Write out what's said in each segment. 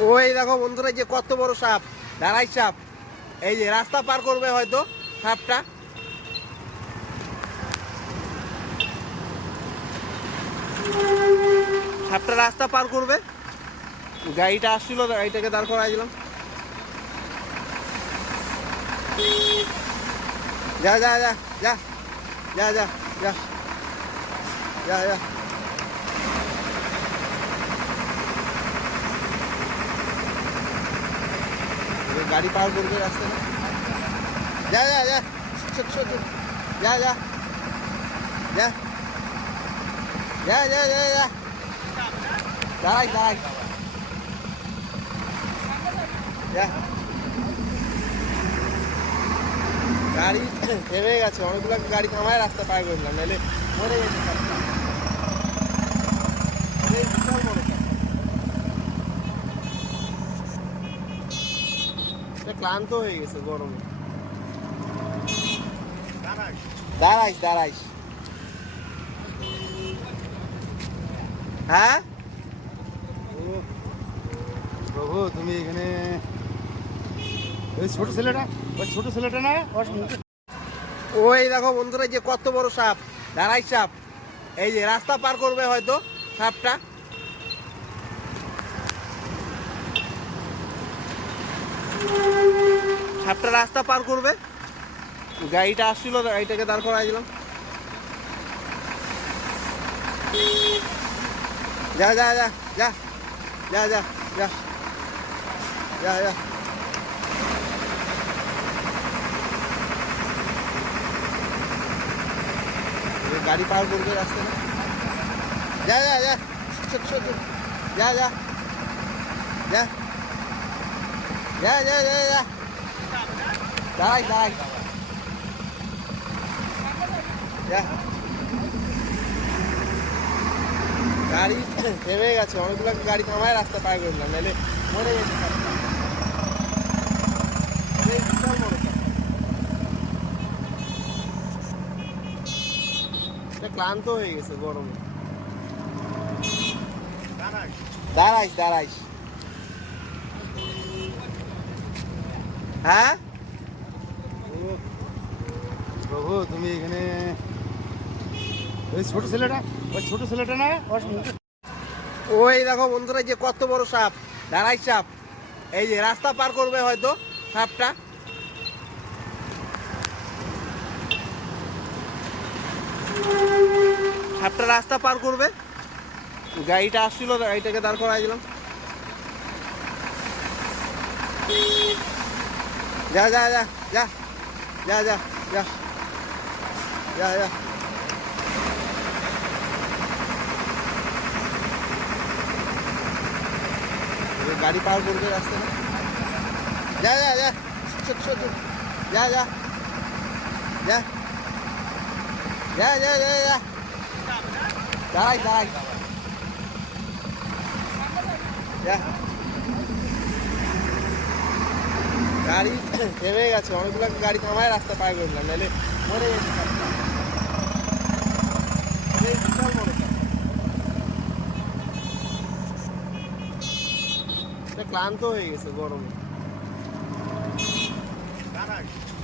ওই দেখো বন্ধুরা, যে কত বড় সাপ, দাঁড়াই সাপ। এই যে রাস্তা পার করবে হয়তো সাপটা। সাপটা রাস্তা পার করবে, গাড়িটা আসছিল, গাড়িটাকে দাঁড় করাই দিলাম। যা যা যা যা যা যা যা যা যা। গাড়ি পার করবে রাস্তাটা। যা যা যা ছোট ছোট যা যা যা যা যা যা যা। দাঁড়াই দাঁড়াই যা। গাড়ি থেমে গেছে, অনেকগুলো গাড়ি থামায় রাস্তা পার করে দিলাম, নাহলে মরে গেছে সাপটা। এই বিশাল বড় সাপ। এটা ক্লান্ত হয়ে গেছে গরমে। দাঁড়াইস দাঁড়াইস। হ্যাঁ প্রভু, তুমি এখানে ওই ছোট ছেলেটা না ওর মুখে। ওই দেখো বন্ধুরা, যে কত বড় সাপ, দাঁড়াই সাপ। এই যে রাস্তা পার করবে হয়তো সাপটা। সাপটা রাস্তা পার করবে, গাড়িটা আসছিল, গাড়িটাকে দাঁড় করাই দিলাম। যা যা যা যা যা যা যা যা যা। গাড়ি পার করবে রাস্তাটা। যা যা যা ছোট ছোট যা যা যা যা যা যা যা। দাঁড়াই দাঁড়াই যা। গাড়ি থেমে গেছে, অনেকগুলো গাড়ি থামায় রাস্তা পার করে দিলাম, নাহলে মরে গেছে সাপটা। এই বিশাল বড় সাপ। এটা ক্লান্ত হয়ে গেছে গরমে। দাঁড়াইস দাঁড়াইস। হ্যাঁ প্রভু, তুমি এখানে ওই ছোট ছেলেটা না ওর মুখে। ওই দেখো বন্ধুরা, যে কত বড় সাপ, দাঁড়াই সাপ। এই যে রাস্তা পার করবে হয়তো সাপটা। সাপটা রাস্তা পার করবে, গাড়িটা আসছিল, গাড়িটাকে দাঁড় করাই দিলাম। যা যা যা যা যা যা যা যা যা। গাড়ি পার করবে রাস্তাটা। যা যা যা ছোট ছোট যা যা যা যা যা যা যা। দাঁড়াই দাঁড়াই যা। গাড়ি থেমে গেছে, অনেকগুলো গাড়ি থামায় রাস্তা পার করে দিলাম, নাহলে মরে গেছে সাপটা। এই বিশাল বড় সাপ। এটা ক্লান্ত হয়ে গেছে গরমে।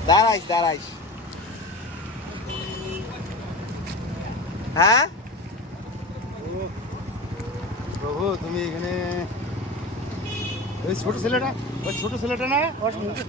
দাঁড়াইস দাঁড়াইস। হ্যাঁ প্রভু, তুমি এখানে ওই ছোট ছেলেটা না ওর মুখে।